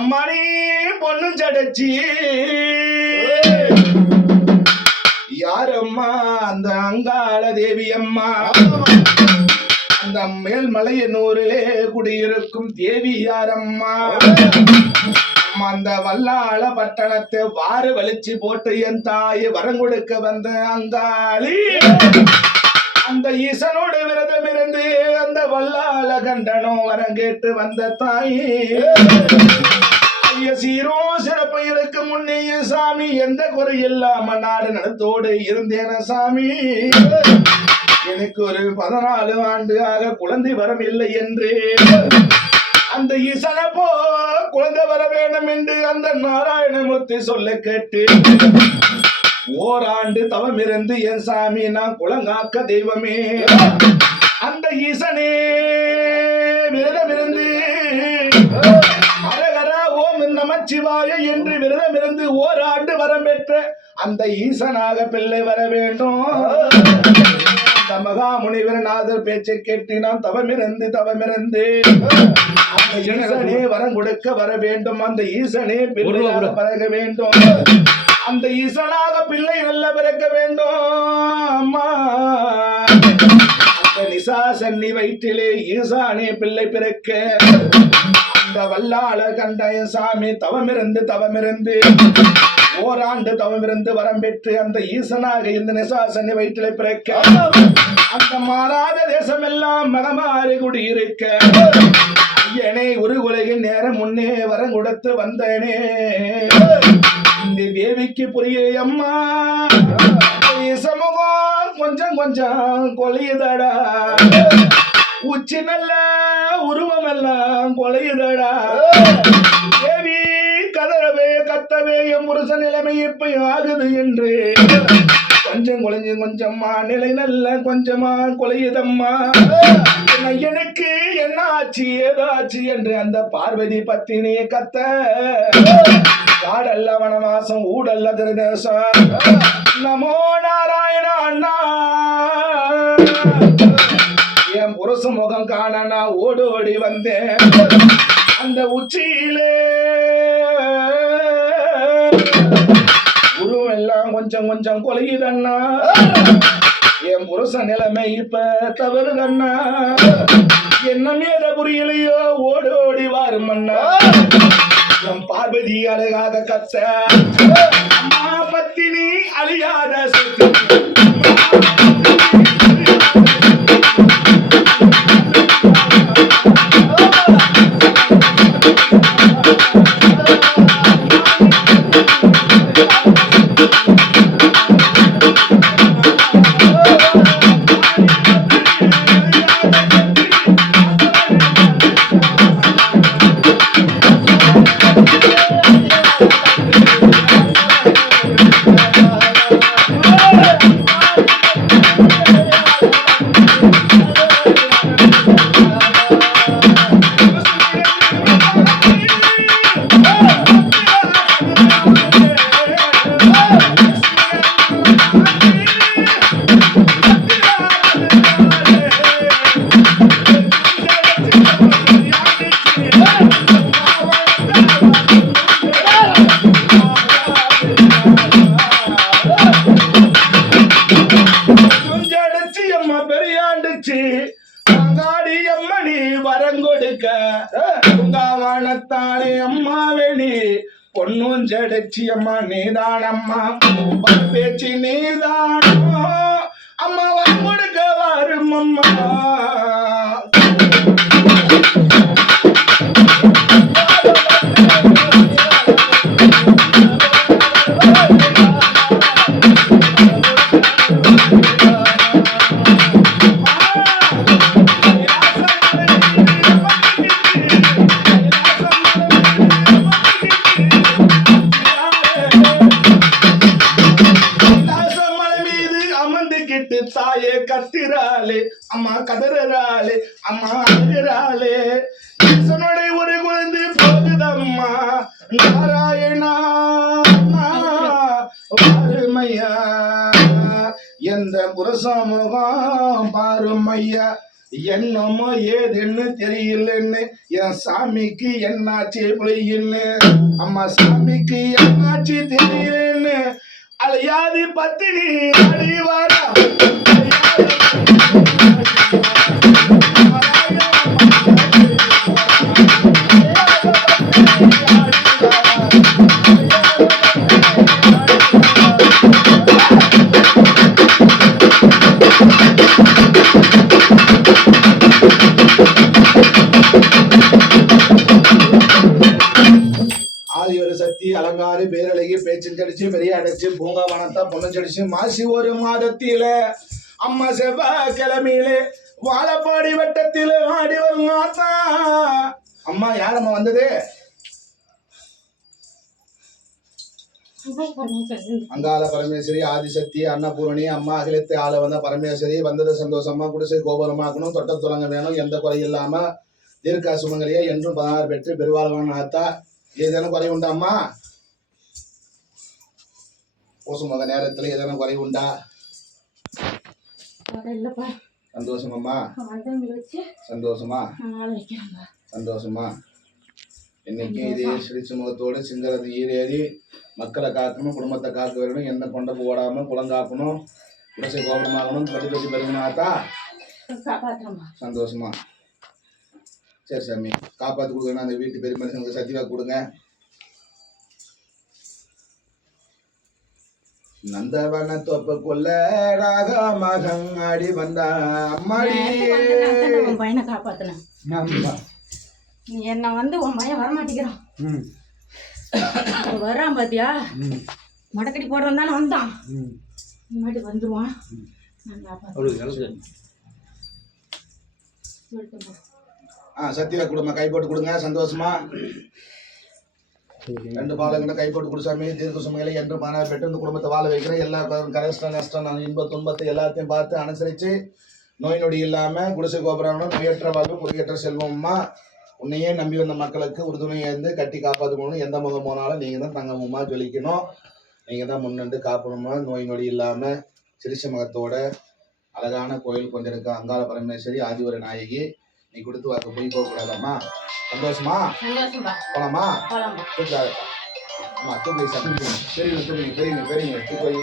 அம்மாடி பொண்ணு சடைச்சி யாரம்மா அந்த அங்காள தேவி அம்மா அந்த மேல்மலையனூரிலே குடியிருக்கும் தேவி யாரம்மா அந்த வல்லாள பட்டணத்தை வாறு வலிச்சு போட்டு என் தாயை வரம் கொடுக்க வந்த அங்காளி அந்த ஈசனோடு விரதம் இருந்து அந்த வல்லாள கண்டனம் வரம் கேட்டு வந்த தாயே ஐய சீரோ சிறப்பு இருக்கு முன்னே சாமி எந்த குறை இல்லாம நாடு நடத்தோடு இருந்தேன சாமி எனக்கு ஒரு 14 ஆண்டு ஆக குழந்தை வரம் இல்லை என்று அந்த ஈசனை போ குழந்தை வர வேண்டும் என்று அந்த நாராயணமூர்த்தி சொல்ல கேட்டு ஓராண்டு தவம் இருந்து என் சாமி நான் குலங்காக்க தெய்வமே அந்த ஈசனே விரதம் இருந்து அரகரா ஓம் நமச்சிவாய என்று விரதம் இருந்து ஓராண்டு வரம் பெற்ற அந்த ஈசனாக பிள்ளை வர வேண்டும் அந்த மகா முனிவரநாதர் பேச்சை கேட்டு நான் தவமிருந்து அந்த ஈசனே வரம் கொடுக்க வர வேண்டும் அந்த ஈசனே பிள்ளையாக பிறக்க வேண்டும் அந்த ஈசனாக பிள்ளை நல்ல பிறக்க வேண்டும் அம்மா அந்த நிசாசன்னி வயிற்றிலே ஈசானே பிள்ளை பிறக்க அந்த வல்லாள கண்டாய சாமி தவமிருந்து ஓராண்டு தவமிருந்து வரம் பெற்று அந்த ஈசனாக இந்த நிசாசன்னி வயிற்றிலே பிறக்க அந்த மாறாத தேசம் எல்லாம் மகமாறி குடியிருக்க ஐயனே ஒரு உலகின் நேரம் முன்னே வரம் கொடுத்து வந்தனே இந்த தேவிக்கு புரிய அம்மா சமூகம் கொஞ்சம் கொஞ்சம் கொலையுதடா உச்சி நல்ல உருவம் எல்லாம் கொலையுதடா தேவி கதறவே கத்தவே என் புருஷ நிலைமை இப்ப ஆகுது என்று கொஞ்சம் குலைஞ்சு கொஞ்சம்மா நிலை நல்ல கொஞ்சமா கொலையுதம்மா எனக்கு என்ன ஆச்சு ஏதாச்சு என்று அந்த பார்வதி பத்தினியை கத்த காடல்ல வனவாசம் ஊடல்ல திருதேசம் நமோ நாராயண அண்ணா என் புருஷ முகம் காண நான் ஓடி வந்தேன் அந்த உச்சியிலே உருவம் எல்லாம் கொஞ்சம் கொஞ்சம் கொலையுதண்ணா என் புருஷ நிலைமை இப்ப தவறுதண்ணா என்ன மேல புரியலையோ ஓடி வாரும் அண்ணா என் பார்வதி அழகாக கத்த அம்மா பத்தினி அழியாத பொன்னும் ஜடச்சி அம்மா நீதானம்மா பேச்சு நீதானோ அம்மா கொடுக்க வரும் அம்மா தாயே கத்திராளே அம்மா கதறாளே அம்மா அழுகிறாளே ஈசனுடைய ஒரு குழந்தை போகுதம்மா நாராயணா பாருமையா எந்த புருஷமுகம் பாருமையா என்னமோ ஏதுன்னு தெரியலன்னு என் சாமிக்கு என்னாச்சு பொய்யின்னு அம்மா சாமிக்கு என்னாச்சு தெரியலன்னு அலையாது பத்தினி அடிவாரா சக்தி அலங்காறு பேரழகி பேச்சடிச்சு பெரிய அடைச்சு பூங்காவனத்தா பொண்ணச்சடிச்சு மாசி ஒரு மாதத்தில அம்மா செவ்வாய் கிழமையிலே வாழப்பாடி வட்டத்தில ஆடி வரும் மாத்தா அம்மா யாரம்மா வந்தது அங்காள பரமேஸ்வரி ஆதிசக்தி அன்னபூரணி அம்மா அகிலத்தை ஆள வந்த பரமேஸ்வரி வந்தது சந்தோஷமா குடிசை கோபுரமாக்கணும் தொட்ட துறங்க வேணும் எந்த குறை இல்லாம தீர்க்கா சுமங்கலியே என்றும் 16 பெற்று பெருவாழ்வான ஆத்தா ஏதேனும் குறை உண்டா அம்மா போசுமக நேரத்துல ஏதேனும் குறை உண்டா சந்தோஷமா சந்தோஷமா சந்தோஷமா இன்னைக்கு இதே சிரிச்சு முகத்தோடு சிங்களது ஈரேறி மக்களை காக்கணும் குடும்பத்தை காக்க வரணும் எந்த கொண்டப்பு ஓடாம குளம் காக்கணும் குடிசை கோபுரமாகணும் பட்டி பட்டி பெருமாத்தா சந்தோஷமா சரி சாமி காப்பாத்து கொடுக்கணும் அந்த வீட்டு பெரிய மனுஷனுக்கு சத்தியவா கொடுங்க நந்தவன தொப்புக்குள்ள ராக மகன் ஆடி வந்தா அம்மாடி பையனை காப்பாத்தின என்ன வந்து உன் பையன் வரமாட்டேங்கிறான் வர்றான் பாத்தியா மடக்கடி போடுறோம் தானே வந்தான் முன்னாடி வந்துருவான் சத்தியவா கொடுமா கை போட்டு கொடுங்க சந்தோஷமா 2 பாலங்களை கை போட்டு கொடுசாமி தீர்க்க சுமைகளை என்று 16 பெற்று இந்த குடும்பத்தை வாழ வைக்கிறேன் எல்லா கஷ்டம் நஷ்டம் இன்ப துன்பத்தை எல்லாத்தையும் பார்த்து அனுசரிச்சு நோய் நொடி இல்லாம குடிசை கோபுரம் நோயற்ற வாழ்வு குறையற்ற செல்வம்மா உன்னையே நம்பி வந்த மக்களுக்கு உறுதுணையை இருந்து கட்டி காப்பாற்றணும் எந்த முகம் போனாலும் நீங்க தான் தங்கம்மா ஜொலிக்கணும் நீங்க தான் முன்னின்று காப்பணுமா நோய் நொடி இல்லாம சிரிச்ச முகத்தோட அழகான கோயில் கொண்டிருக்க அங்காள பரமேஸ்வரி ஆதிவர நாயகி நீ கொடுத்து வாக்க போய் போக கூடாதாம்மா சந்தோஷமா போலாமா தூக்காதா அம்மா தூக்கி பெரியவங்க தூக்குங்க பெரியவங்க தூக்கி